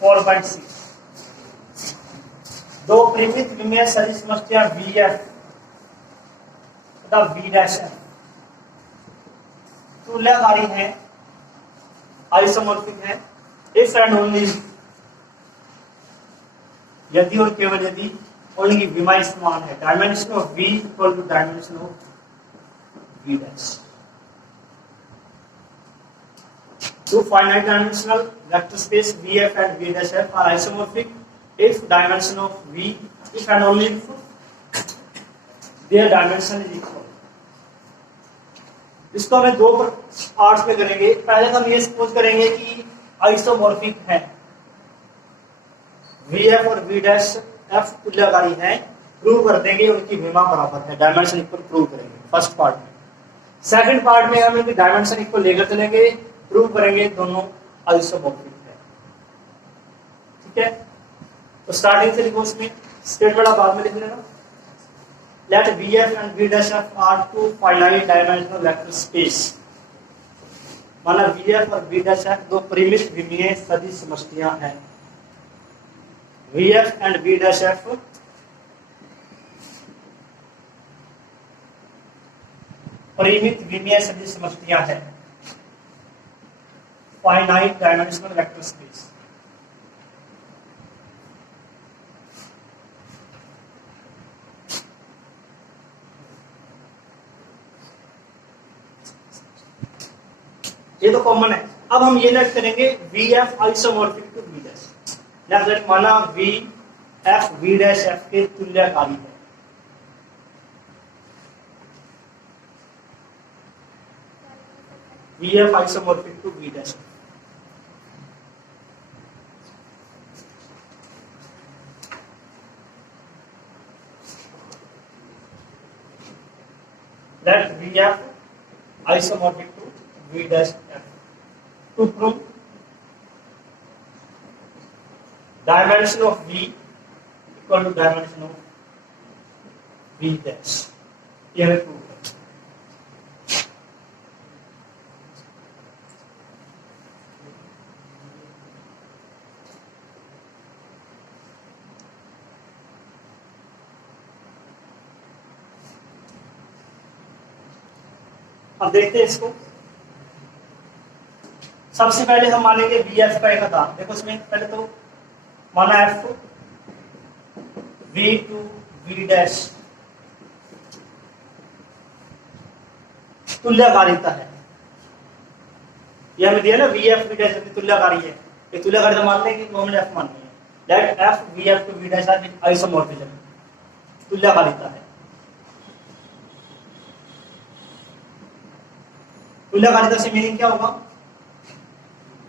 4.6 दो परिमित विमीय सदिश समष्टियां VF तथा V' तुल्यकारी है, आइसोमॉर्फिक है, इफ एंड ओनली यदि और केवल यदि उनकी विमाएं समान है। Dimension of V equal to dimension of V'। Two finite dimensional vector space VF and V' are isomorphic if dimension of V if and only if their dimension is equal। इसको हमें दो पार्ट्स में करेंगे। पहले हम ये suppose करेंगे कि आइसोमॉर्फिक है, VF और V' तुल्यकारी है, प्रूव कर देंगे उनकी विमा बराबर है, डायमेंशन इक्वल प्रूव करेंगे फर्स्ट पार्ट में। सेकंड पार्ट में हम इनकी डायमेंशन इक्वल लेकर चलेंगे, प्रूव करेंगे दोनों आइसोमॉर्फिक है। ठीक है, तो स्टार्टिंग से लिखो, इसमें स्टेटमेंट आप बाद में लिख लेना। Let VF and V' are two finite dimensional vector space. माना VF और V' दो परिमित विमीय सदिश समष्टियां हैं। VF एंड V' परिमित विमीय सदिश समष्टियां हैं, फाइनाइट डायमेंशनल वेक्टर स्पेस। ये तो कॉमन है। अब हम ये लेट करेंगे VF isomorphic to V'। Next माना VF V' के तुल्यकारी है। VF isomorphic to V'। Let VF isomorphic to V'. To prove dimension of V equal to dimension of V'. ये हमें प्रूव करना है। अब देखते हैं इसको। सबसे पहले हम मानेंगे VF का एक आधार। देखो इसमें पहले तो माना F V टू V' तुल्यकारिता है। ये हमें दिया ना VF V' की तुल्यकारी है। ये तुल्यकारिता मानते हैं कि तो हमने F माननी है। Let F VF to V' isomorphism तुल्यकारिता है। तुल्यकारिता से मीनिंग क्या होगा?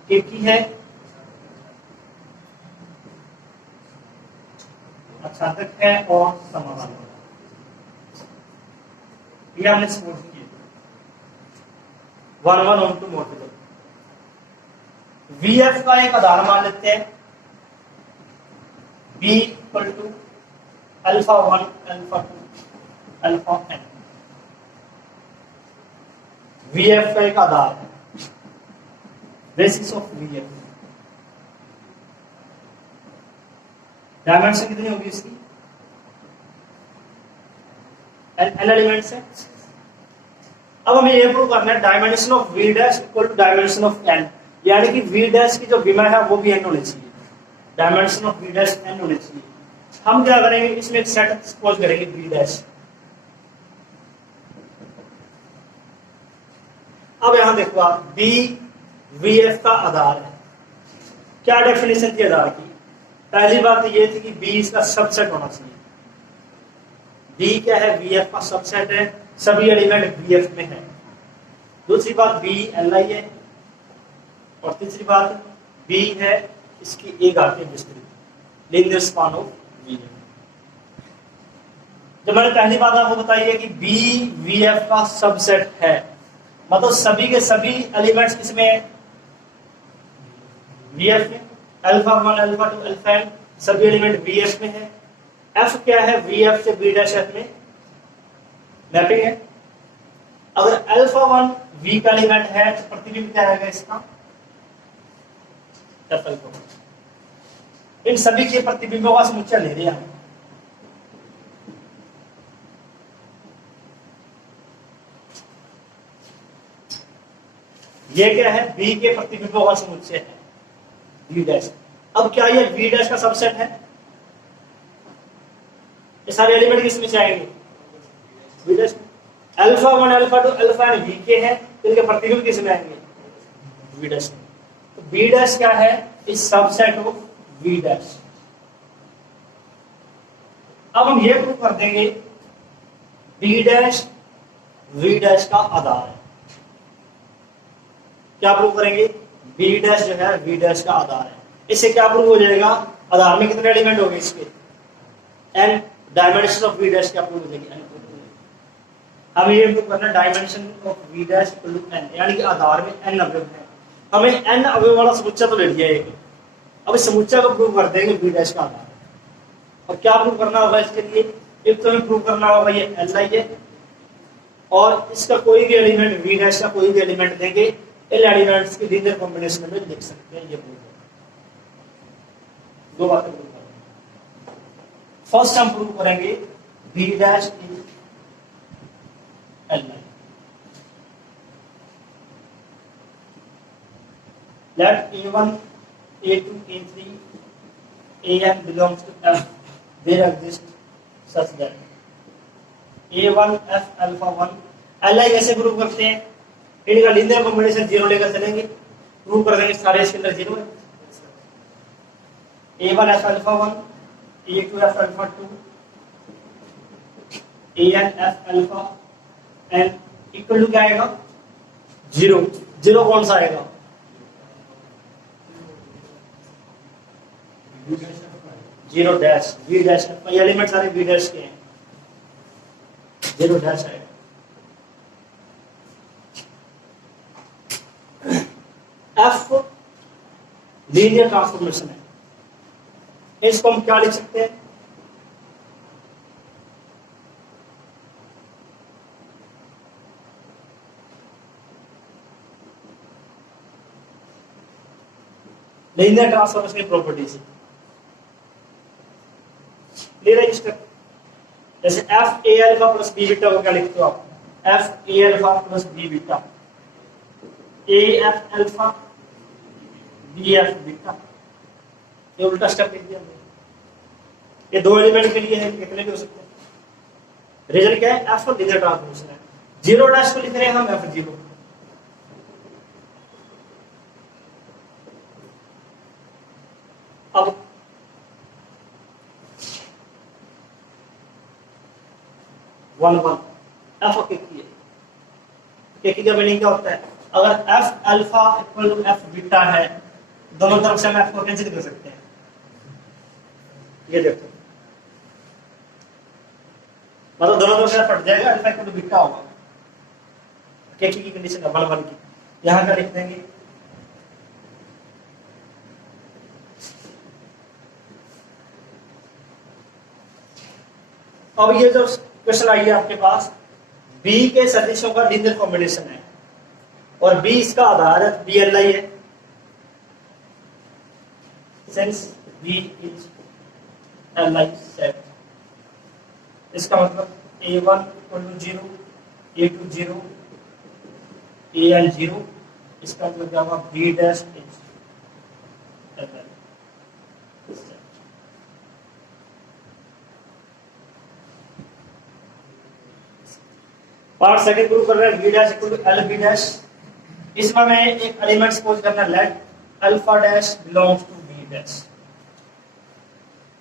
एक ही है, आच्छादक है और समाधान है। ये हमने सपोज किया 1 1 2 मॉड्यूलर। VF का एक आधार मान लेते हैं B equal to α1 α2 αn। VF का एक आधार है, बेसिस ऑफ VF। डायमेंशन कितनी होगी इसकी? n एलिमेंट्स है। अब हमें ये प्रूव करना है dimension of V' equal to dimension of n, यानी कि V' की जो विमा है वो भी n होनी चाहिए, डायमेंशन ऑफ V' n होनी चाहिए। हम क्या करेंगे, इसमें एक सेट सपोज करेंगे V'। अब यहां देखो आप, B VF का आधार है। क्या डेफिनेशन थी आधार की? पहली बात ये थी कि B इसका सबसेट होना चाहिए। B क्या है? VF का सबसेट है, सभी एलिमेंट VF में है। दूसरी बात B Li है, और तीसरी बात B है इसकी एक आती है विस्तृत लीनियर स्पान ऑफ V है। जब मैंने पहली बात आपको बताई है कि B VF का सबसेट है, मतलब सभी के सभी एलिमेंट्स इसमें VF में, α1 α2 αn सभी एलिमेंट VF में है। F क्या है? VF से B' में मैपिंग है। अगर α1 V का एलिमेंट है तो प्रतिबिंब क्या आएगा इसका? F इन सभी के प्रतिबिंबों का समुच्चय ले रहे हैं। ये क्या है? बी के प्रतिबिंबों का समुच्चय है बी डैश। अब क्या ये बी डैश का सबसेट है? ये सारे एलिमेंट किसमें से आएंगे? बी डैश में। Alpha 1 alpha 2 alpha and V के हैं, इनके प्रतिबिंब किसमें आएंगे? बी डैश में। तो बी डैश क्या है? इस सबसेट ऑफ बी डैश। अब हम ये प्रूव कर देंगे बी डैश वी डैश का आधार है। क्या प्रूव करेंगे? बी डैश जो है वी डैश का आधार है। इससे क्या प्रूव हो जाएगा? आधार में कितने एलिमेंट होंगे इसके? n dimension of V dash क्या प्रूव हो जाएगी? n। हमें ये प्रूव करना dimension of V dash equal to n, यानी कि आधार में n अवयव है। हमें n अवयव वाला समुच्चय तो ले लिया एक। अब इस समुच्चय को प्रूव कर देंगे वी डैश का आधार। अब क्या प्रूव करना होगा इसके लिए? एक तो हमें प्रूव करना होगा ये li है, और इसका कोई भी एलिमेंट वी डैश का कोई भी एलिमेंट देंगे, इन एलिमेंट्स के लीनियर कॉम्बिनेशन में लिख सकते हैं। ये प्रूव है। दो बातें प्रूव करेंगे। फर्स्ट हम प्रूव करेंगे B dash is li। Let a1 a2 a3 an belongs to f, there exists such that a1 f alpha 1 li कैसे प्रूव करते हैं? इनका लीनियर कॉम्बिनेशन 0 लेकर चलेंगे, प्रूव कर देंगे सारे इसके अंदर 0 है। a1 f alpha 1 a2 f alpha 2 an f alpha n equal to क्या आएगा? 0। 0 कौन सा आएगा? Zero dash V dash. ये एलिमेंट सारे वी डैश के हैं, 0 डैश आएगा। एफ लीनियर ट्रांसफॉर्मेशन है। इसको हम क्या लिख सकते हैं? लीनियर ट्रांसफॉर्मेशन की प्रॉपर्टीज ले रहे हैं। जैसे F A alpha plus B beta को क्या लिखते हो आप? F A alpha plus B beta, A F alpha B F beta. ये उल्टा स्टेप लिख दिया। ये दो एलिमेंट के लिए है, कितने भी हो सकते हैं। रिजल्ट क्या है? एफ लीनियर ट्रांसफॉर्मेशन है। 0 डैश को लिख रहे हैं हम एफ 0। अब एफ के का मीनिंग क्या होता है? अगर F alpha equal to F beta है, दोनों तरफ से हम एफ को कैंसिल कर सकते हैं। ये देखो, मतलब दोनों तरफ से फट जाएगा, अल्फा इक्वल टू बीटा होगा। के की कंडीशन है 1 की, यहां का लिख देंगे। अब ये जो क्वेश्चन आई है आपके पास, बी के सदिशों का लीनियर कॉम्बिनेशन है और बी इसका आधार है, बी एल आई है। Since B is L I set, इसका मतलब a1 equal to 0, a2 0, an 0, इसका मतलब क्या होगा? b dash is L I. Part second prove कर रहे हैं B dash equal to L B dash. इसमें मैं एक एलिमेंट सपोज करना, let alpha dash belongs to B dash.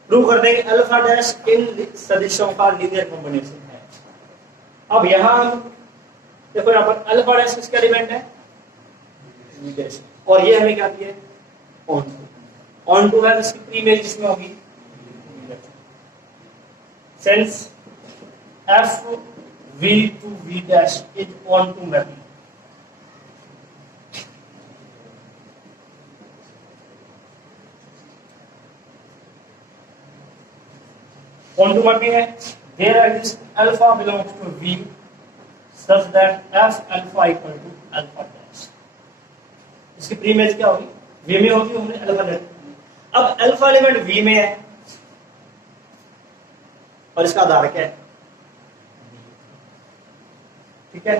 Prove कर देंगे अल्फा डैश इन सदिशों का लीनियर कॉम्बिनेशन है। अब यहां देखो, यहां पर अल्फा डैश किसका एलिमेंट है? B dash. और ये हमें क्या दिया? ऑन टू है, इसकी प्री इमेज किसमें होगी? Since F V to V dash is onto mapping. Onto mapping है, there exists alpha belongs to V such that f alpha equal to alpha dash. इसकी प्री इमेज क्या होगी? V में होगी, हमने अल्फा ले। अब अल्फा एलिमेंट वी में है और इसका आधार क्या है, ठीक है,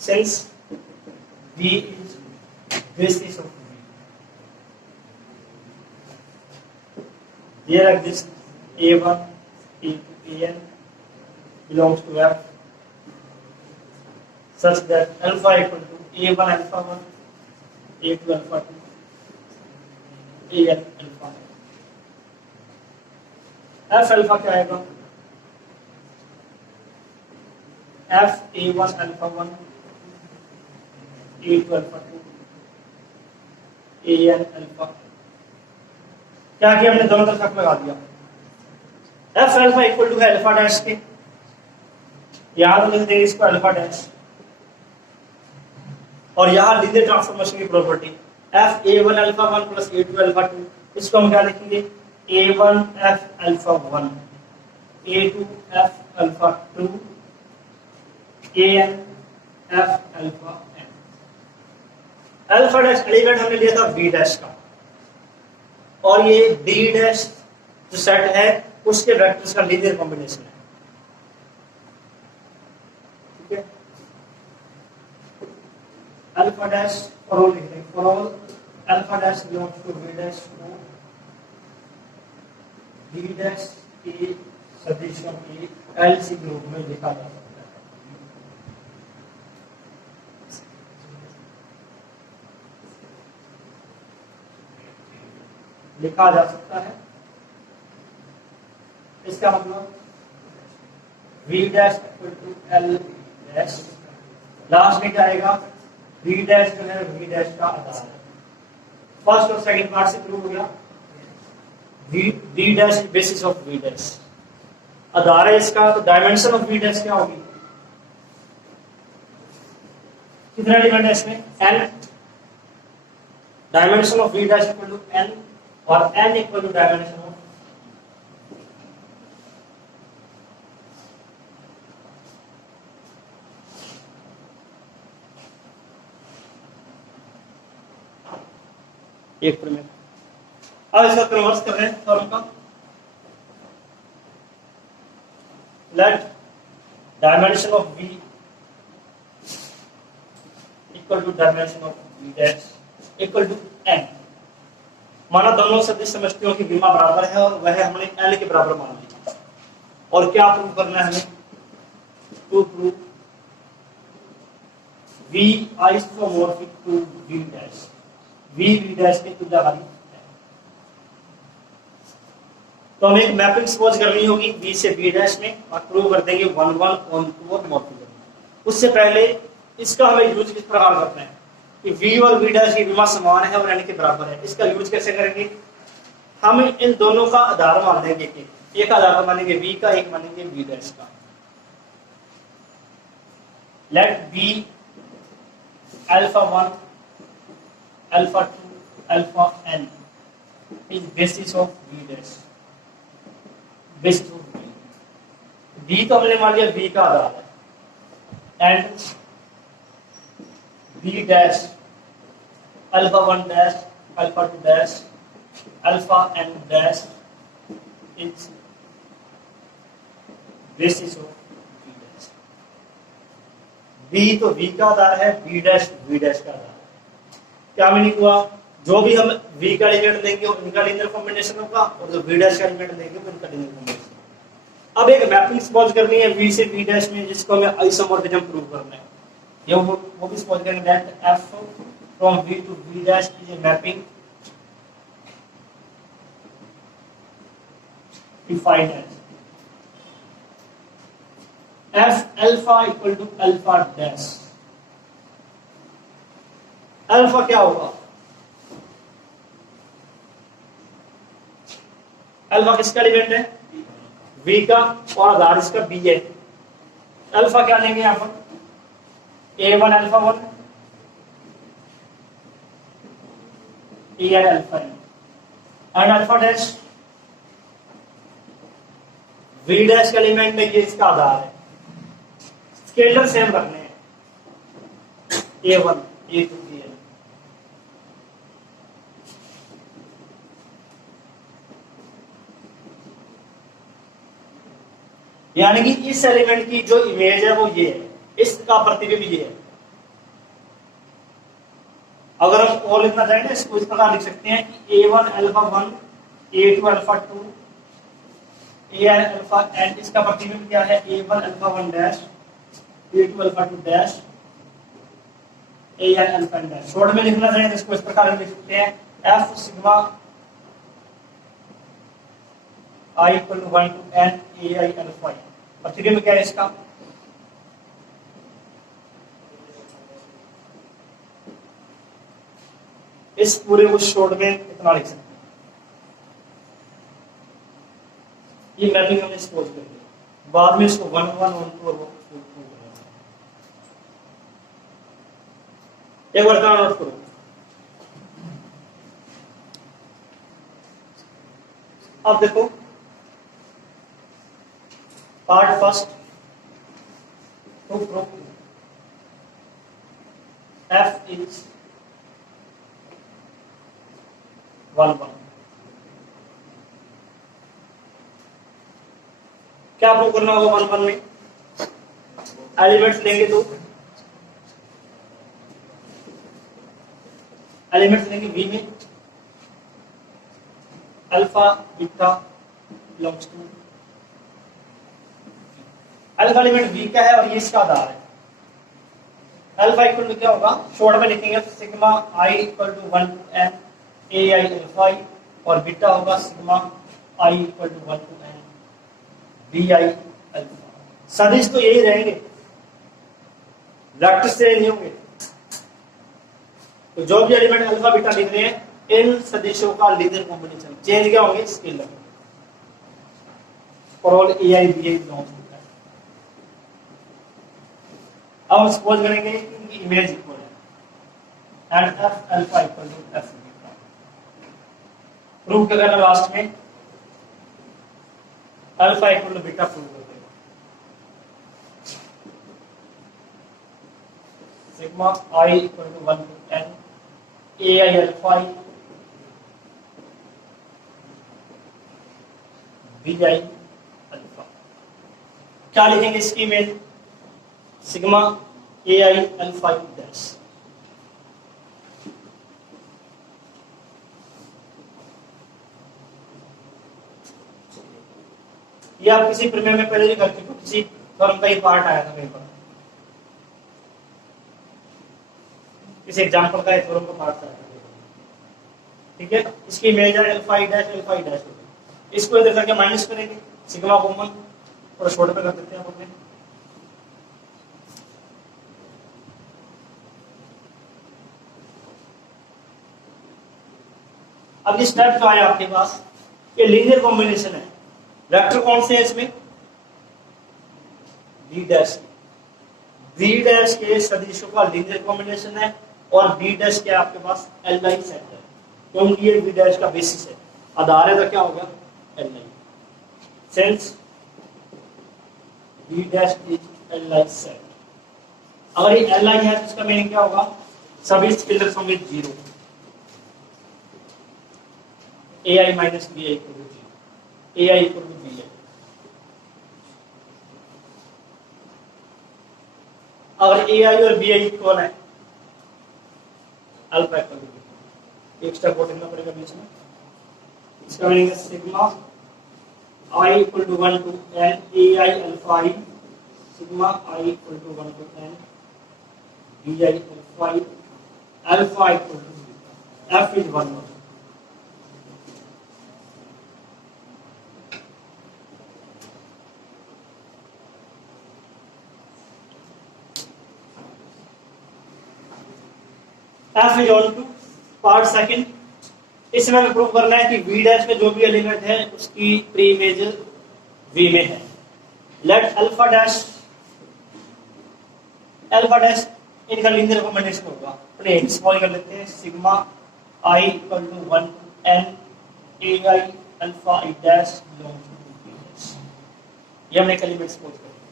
since V is basis of V. Here like this A1, A2, An belongs to F such that alpha equal to A1 alpha 1, A2 alpha 2, An alpha. F alpha क्या आएगा? F A1 alpha 1, A2 alpha 2, An alpha. क्या किया हमने, दोनों तरफ लगा दिया। F alpha equal to है अल्फा डैश के, यहां तो लिख देंगे इसको अल्फा डैश, और यहां लीनियर ट्रांसफॉर्मेशन की property F A1 alpha 1 plus A2 alpha 2, इसको हम क्या लिखेंगे A1 F alpha 1, A2 F alpha 2, An F alpha n। Alpha dash element हमने लिया था बी डैश का, और ये बी डैश जो सेट है उसके वेक्टर्स का लीनियर कॉम्बिनेशन है, ठीक है। अल्फा डैश फॉर ऑल लिख देंगे, for all alpha dash belongs to B dash को बी डैश के सदिशों के एलसी ग्रुप में लिखा जा सकता है। लिखा जा सकता है, इसका मतलब V dash equal to L dash, last में क्या आएगा, V डैश जो है V डैश का आधार है। फर्स्ट और सेकंड पार्ट से प्रूव हो गया, V dash basis of V dash, आधार है इसका, तो डायमेंशन ऑफ V डैश क्या होगी, कितना एलिमेंट है इसमें, N, dimension of V dash equal to N, और n equal to dimension of एक पर में। अब इसका कन्वर्स कर रहे हैं फॉर्म का, let dimension of V equal to dimension of V dash equal to n। माना दोनों सदिश समष्टियों की विमा बराबर है और वह हमने n के बराबर मान ली, और क्या प्रूव करना है हमें, to prove V isomorphic to V dash, V dash के तुल्यकारी है। तो हमें एक मैपिंग सपोज करनी होगी V से V डैश में, और प्रूव कर देंगे 1 1 on 2 और मॉर्फिज्म। उससे पहले इसका हमें यूज किस प्रकार करना है कि V और V डैश की विमा समान है और n के बराबर है। इसका यूज कैसे करेंगे, हम इन दोनों का आधार मान लेंगे कि एक आधार मानेंगे V का, एक मानेंगे V डैश का। Let V alpha 1 alpha 2 alpha n is basis of V dash, basis of V तो हमने मान लिया V का आधार है, and V dash alpha 1 dash alpha 2 dash alpha n dash is basis of V dash. V तो V का आधार है, V डैश V डैश का आधार है। क्या मीनिंग हुआ, जो भी हम V का एलिमेंट लेंगे उनका लीनियर कॉम्बिनेशन होगा, और जो V डैश का एलिमेंट लेंगे उनका लीनियर कॉम्बिनेशन। अब एक मैपिंग सपोज करनी है V से V डैश में, जिसको हमें आइसोमॉर्फिज्म प्रूव करना है। ये वो भी सपोज करेंगे that F from V to V dash is a mapping defined as F alpha equal to alpha dash। Alpha क्या होगा, अल्फा किसका एलिमेंट है, V का, और आधार इसका B है। अल्फा क्या लेंगे यहां पर, A1 alpha 1 An alpha n, and alpha dash V dash का एलिमेंट में ये इसका आधार है। स्केलर सेम रखने हैं, A1 A2 An। यानी कि इस एलिमेंट की जो इमेज है वो ये है, इसका प्रतिबिंब ये है। अगर हम और लिखना चाहें इसको इस प्रकार लिख सकते हैं कि A1 alpha 1 A2 alpha 2 A alpha and इसका प्रतिबिंब क्या है A1 alpha 1 dash A2 alpha 2 dash A alpha dash. Short में लिखना चाहें तो इसको इस प्रकार लिख सकते हैं F sigma I equal to 1 to N AI alpha. प्रतिबिंब क्या है इसका इस पूरे को शॉर्ट में इतना लिख सकते हैं। ये मैपिंग हमने सपोज कर दी, बाद में इसको 1 1 1 2 और 2 करेंगे। एक बार काम नोट करो, अब देखो part first to prove F is 1 1। क्या प्रूव करना होगा 1 1 में? एलिमेंट्स लेंगे तो एलिमेंट्स लेंगे V में alpha beta belongs to alpha element V का है और ये इसका आधार है। अल्फा इक्वल टू क्या होगा शॉर्ट में लिखेंगे sigma I equal to 1 to N AI alpha और बीटा होगा sigma I equal to 1 to N BI alpha. सदिश तो यही रहेंगे, वेक्टर से नहीं होंगे। तो जो भी एलिमेंट अल्फा बीटा लिख रहे हैं इन सदिशों का लीनियर कॉम्बिनेशन चेंज क्या होंगे scalar for all AI BI belongs to that. अब हम सपोज करेंगे कि इनकी इमेज इक्वल है and F alpha equal to F beta. Prove क्या करना लास्ट में alpha equal to beta prove कर देगा। Sigma I equal to 1 to N AI alpha BI alpha. क्या लिखेंगे इसकी image sigma AI alpha dash. ये आप किसी प्रमेय में पहले ही कर चुके हो, किसी फॉर्म का ही पार्ट आया था मेरे पास, इस एग्जांपल का थ्योरम का पार्ट था। ठीक है, इसकी इमेज है अल्फा डैश इसको इधर करके माइनस करेंगे सिग्मा कॉमन और छोटे पे कर देते हैं अपने। अब ये स्टेप जो आया आपके पास ये लीनियर कॉम्बिनेशन है। वेक्टर कौन से है इसमें V डैश के सदिशों का लीनियर कॉम्बिनेशन है और V डैश के आपके पास Li सेट है क्योंकि ये V डैश का बेसिस है, आधार है तो क्या हो गया Li। Since V dash is Li set, अगर ये Li है तो इसका मीनिंग क्या होगा सभी स्केलर होंगे 0 AI minus BI equal to 0 AI equal to BI। अगर AI और BI इक्वल है अल्फा इक्वल टू बीटा, एक स्टेप और लिखना पड़ेगा बीच में। इसका मीनिंग है sigma I equal to 1 to N AI alpha I sigma I equal to 1 to N BI alpha I alpha equal to beta. F is 1 F is onto part second. इसमें हमें prove करना है कि V dash में जो भी element है उसकी प्री इमेज V में है। लेट अल्फा डैश इनका लीनियर कॉम्बिनेशन होगा। प्लेन स्मॉल कर लेते हैं sigma I equal to 1 to N AI alpha I dash belongs to V dash. ये हमने एक एलिमेंट सपोज कर लिया,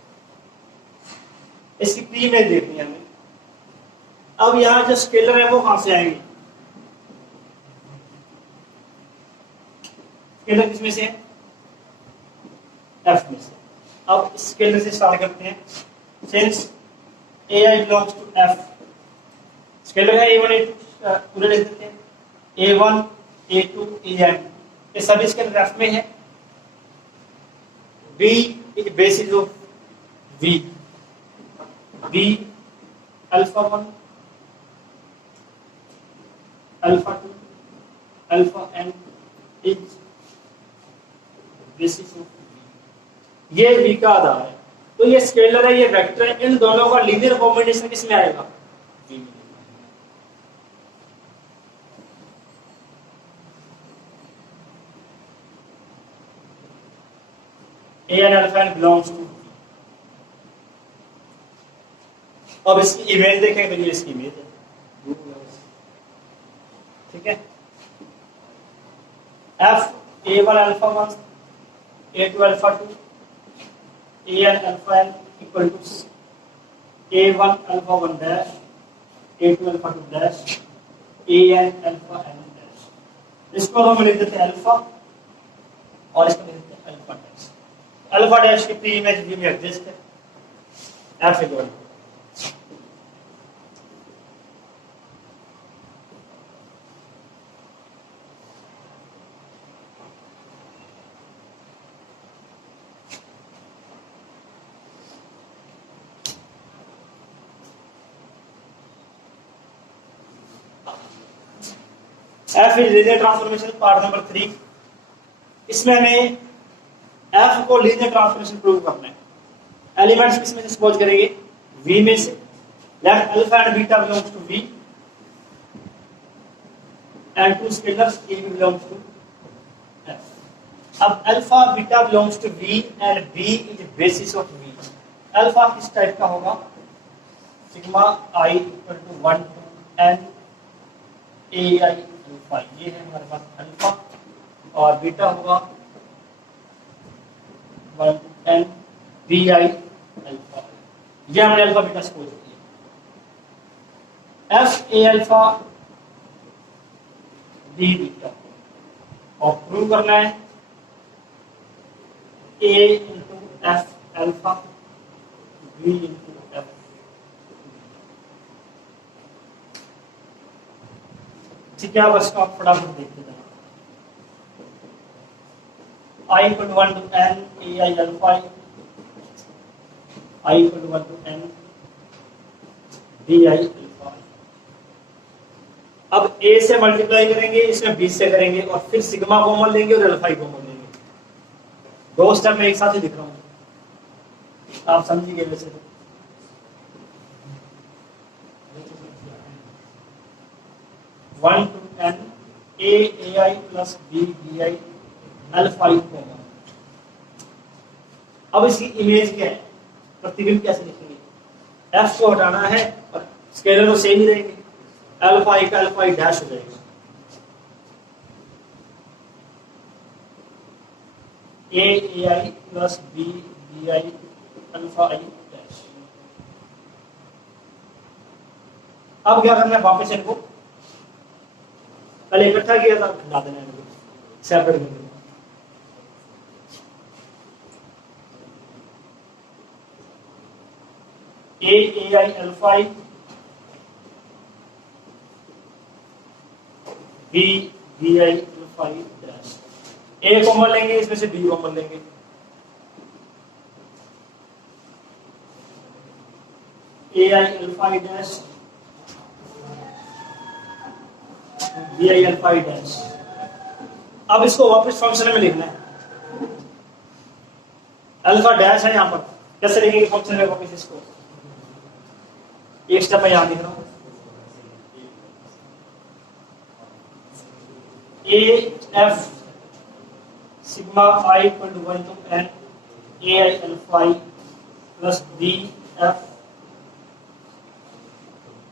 इसकी प्री इमेज देखनी है हमें। अब यहां जो स्केलर है वो कहां से आएंगे? स्केलर किसमें से है? F में से। अब स्केलर से स्टार्ट करते हैं। Since A I belongs to F, scalar है A1 A2, पूरे लिख देते हैं A1 A2 AN, ये सभी स्केलर एफ में है। B is basis of V, B alpha 1 alpha 2 alpha n is basis of V, ये V का आधार है। तो ये स्केलर है, ये वेक्टर है, इन दोनों का लीनियर कॉम्बिनेशन किसमें आएगा? V में। A and alpha n belongs to V। अब इसकी इमेज देखें तो ये इसकी इमेज है, ठीक है। F A1 alpha 1 A2 alpha 2 AN alpha n equal to A1 alpha 1 dash A2 alpha 2 dash AN alpha n dash. इसको हम लिख देते हैं अल्फा और इसको लिख देते हैं अल्फा डैश। अल्फा डैश की प्री इमेज भी में एग्जिस्ट है F equal to F is linear transformation part number 3। इसमें हमें F को लीनियर ट्रांसफॉर्मेशन प्रूव करना है। एलिमेंट्स किसमें से सपोज करेंगे? V में से। Let alpha and beta belongs to V and two scalars A belongs to F। अब alpha beta belongs to V and B is basis of V। Alpha किस type का होगा? Sigma I equal to 1 to n AI alpha, ये है हमारे पास alpha, और beta होगा 1 to n BI alpha. ये हमने अल्फा बीटा सपोज किया। F A alpha B beta, और प्रूव करना है A into F alpha B into F। ठीक है, अब इसको आप फटाफट देखते जाना। I equal to 1 to n AI alpha, I equal to 1 to n BI alpha. अब A से मल्टीप्लाई करेंगे, इसमें B से करेंगे, और फिर सिग्मा कॉमन लेंगे और अल्फा कॉमन लेंगे। दो स्टेप में एक साथ ही दिख रहा हूँ, आप समझिए वैसे तो। One two n AI plus BI alpha common. अब इसकी इमेज क्या है, प्रतिबिंब कैसे लिखेंगे? F को हटाना है और स्केलर तो सेम ही रहेंगे, अल्फा का अल्फा डैश हो जाएगा। AI plus BI alpha I dash. अब क्या करना है, वापस इनको पहले इकट्ठा किया था, हटा देना है, सेपरेट कर देना। AI alpha BI alpha dash. A common लेंगे, इसमें से B कॉमन लेंगे। AI alpha dash BI alpha dash. अब इसको वापस फंक्शन में लिखना है। अल्फा डैश है यहाँ पर, कैसे लिखेंगे फंक्शन में वापस इसको? एक स्टेप मैं यहाँ लिख रहा हूँ, AF sigma I equal to 1 to n AI alpha plus BF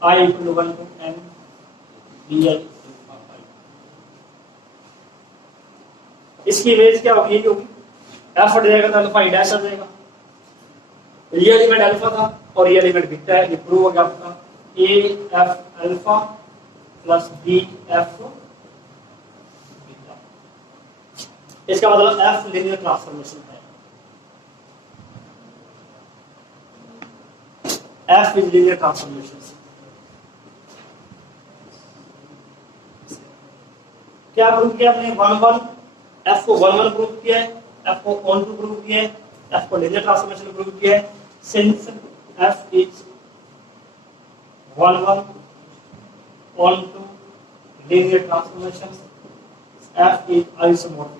I equal to 1 to n BI। इसकी इमेज क्या होगी? ये होगी F हट जाएगा तो अल्फा डैश आ जाएगा। ये एलिमेंट अल्फा था और ये एलिमेंट बीटा है, ये प्रूव हो गया आपका। AF alpha plus BF beta, इसका मतलब F लीनियर ट्रांसफॉर्मेशन है। F is linear transformations. क्या प्रूव किया आपने? 1 1 F को 1 1 प्रूव किया है, F को on 2 प्रूव किया है, F को linear transformation प्रूव किया है. Since F is 1 1 on 2 linear transformations, F is isomorphism.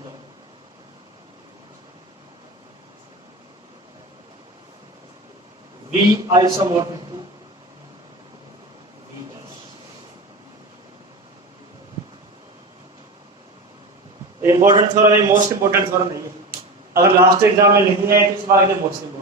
V isomorphic to V dash. Important theorem है, मोस्ट इंपॉर्टेंट थ्योरम है ये. अगर लास्ट एग्जाम में नहीं है तो इस बार के लिए मोस्ट इंपॉर्टेंट.